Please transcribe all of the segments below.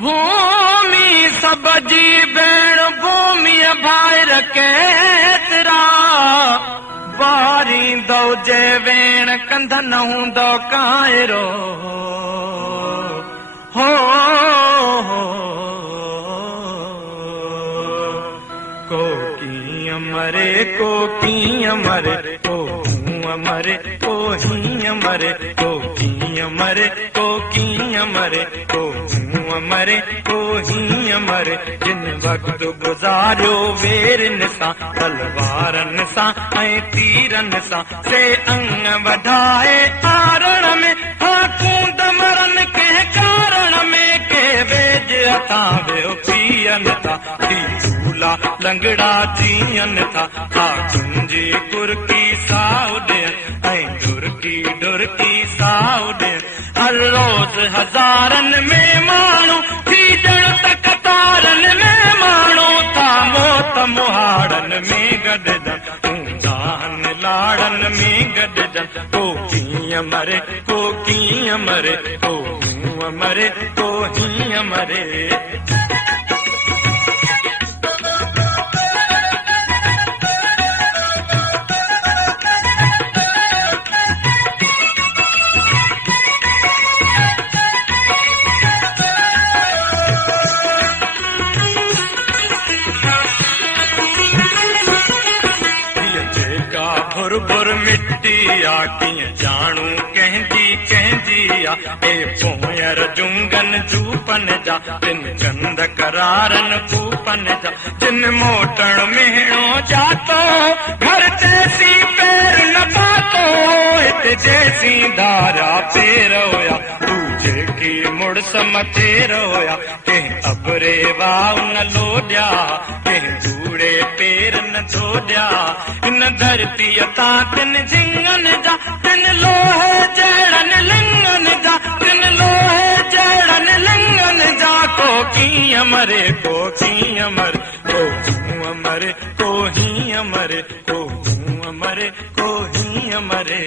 भूमि सब जी भेण भूमि भाइर केतिरा बारींदो जे वेण कंध न हूंदो काइरो हो को कीअं मरे को कीअं मरे को हूअं मरे को हीअं मरे को कीअं मरे को कीअं मरे को हूअं मरे को हीअं मरे जिन वक़्त गुज़ारियो वेरनि सां तलवारनि सां ऐं तीरनि सां से अंग वधाए आरण में कूंद मरनि कंहिं कारण में के वेझ हथां वियो पीअनि था थी झूला लंगड़ा जीअनि था तुंहिंजी कुरकी साउ ॾियनि ऐं डुरकी साउ ॾियनि हर रोज़ हज़ारनि में माण्हू थी ॼण त कतारनि में माण्हू था मौत मुहाड़नि में गॾजनि दाहनि लाड़नि में गॾजनि को कीअं मरे को कीअं मरे को हूअं मरे को हीअं मरे भुर मिट्टी आ कीअं ॼाणू कंहिंजी आ ए पोयर जुंगन जूपन जा जिन कंद करारन कूपन जा जिन मोटण मेहणो जातो घर जैसी पैर न पातो हिते जैसी धारा पेर हुया तू जेकी मुड़स मथे रोया कंहिं अबरे वाव न लोॾिया कंहिं धूड़े पेर न धोॾिया इन धरतीअ तां तिन झिंगनि जा तिन लोहे जहिड़नि लिंगनि जा तिन लोहे जहिड़नि लिंगनि जा को कीअं मरे को कीअं मरे को हूअं मरे को हीअं मरे को हूअं मरे को हीअं मरे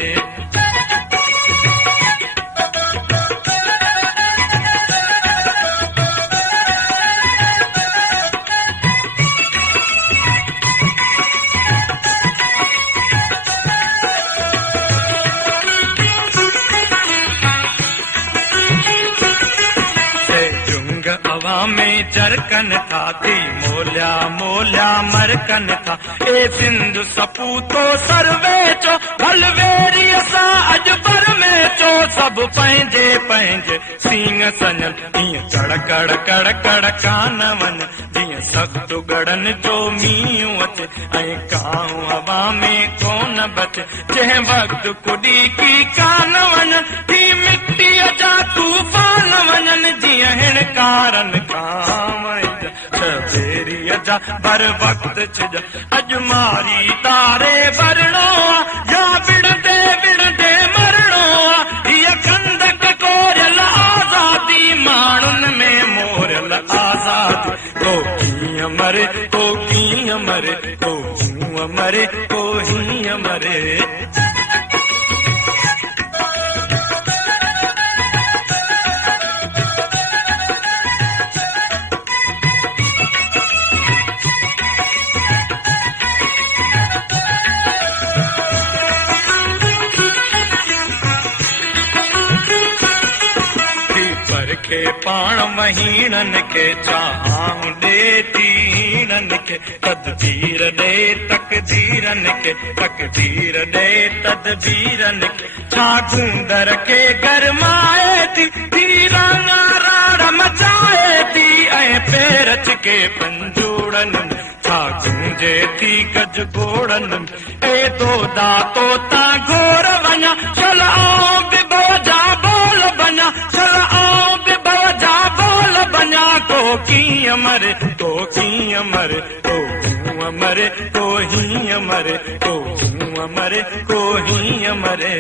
में जरकन था थी मोलिया मोलिया मरकन था ए सिंधु सपूतो सरवे चो भलवेरी असां अॼु बर में चो सभु पंहिंजे पंहिंजे सींग सञनि ईअं कड़ कड़ कड़ कड़ कान वञ जीअं सख़्तु गड़नि जो मींहुं अचे ऐं काऊं हवा में कोन बचे जंहिं वक़्तु कुॾी की कान वञनि थी मिटीअ जा तूफ़ान वञनि जीअं हिणकारनि छेरीअ जा बर वक़्त छिज अॼु मारी तारे भरणो या विड़दे विड़दे मरणो हीअ खंदक कोरियल आज़ादी माण्हुनि में मोरियल आज़ादी को कीअं मरे को कीअं मरे को हूअं मरे को हीअं मरे पाण महीननि खे चाहां ॾे तीननि खे तदबीर ॾे तकदीरनि खे तकदीर ॾे तदबीरनि खे छा गूंदर खे गरमाए थी राङा राड़ मचाए थी ऐं पेरच के पंजूड़नि छा गूंजे थी गज गोड़नि ए तोदा तोता घोर वञा चल आऊं बि बोजा बोल बञा चल आऊं बि बोजा बोल बञा को कीअं मरे को कीअं मरे को हूअं मरे को हीअं मरे को हूअं मरे को हीअं मरे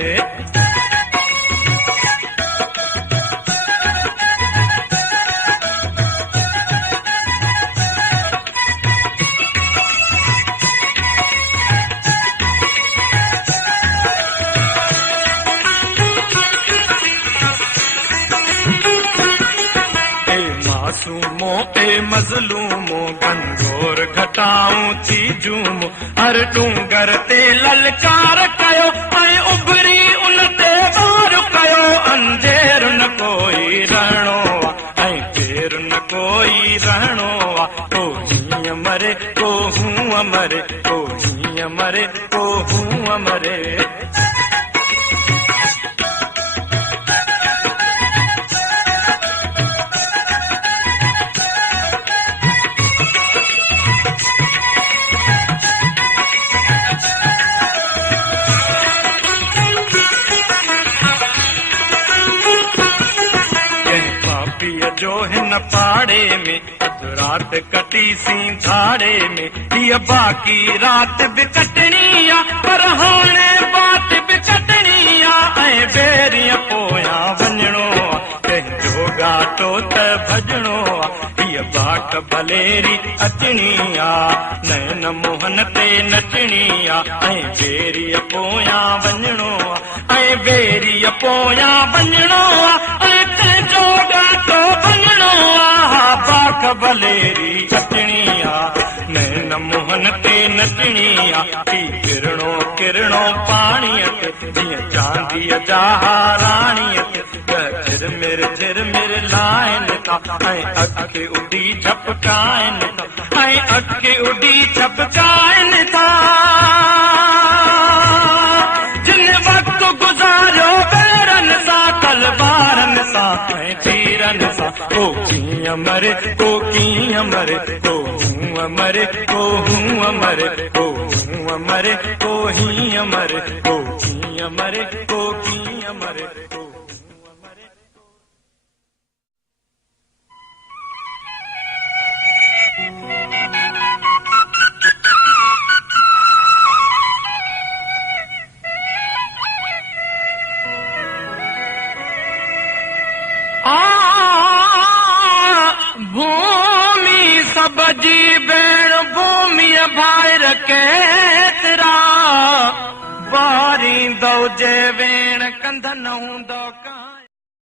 मासूमो ए मज़लूमो गंदोर घटाऊं थी जूमो हर डूंगर ते ललकार कयो ऐं उभरी उन ते वार कयो अंधेर न कोई रहणो ऐं देर न कोई रहणो को हीअं मरे को हूअं मरे को हीअं मरे को हूअं मरे जो हिन पाड़े में रात कटी सी धाड़े में हीअ बाक़ी रात बि कटणी आ पर हाणे बात बि कटणी आ ऐं बेरीअ पोयां वञणो आ कंहिंजो घाटो त भॼणो आ हीअ बाट भलेरी अचणी आ नैन मोहन ते नचणी आ ऐं बेरीअ पोयां वञणो आ ऐं बेरीअ पोयां वञणो आ ऐं कंहिंजो घाटो वञणो आ बाक भलेरी अचणी आ नैन मोहन ते नचणी आ किरणो किरणो पाणीअ ते जीअं चांदीअ जा राणीअ ते झिरमिर लाइनि था ऐं अखि उडी झपकाइनि था ऐं अखि उडी झपकाइनि था जिन वक़्तु गुज़ारियो बेरनि सां तलवारनि सां ऐं तीरनि सां को कीअं मरे को कीअं मरे को हूअं मरे को हूअं मरे को हूअं मरे को हीअं मरे को कीअं मरे को कीअं मरे को भूमि सबजी भेण भूमिअ भाइर केतिरा बारींदो जे वेण कंध न हूंदो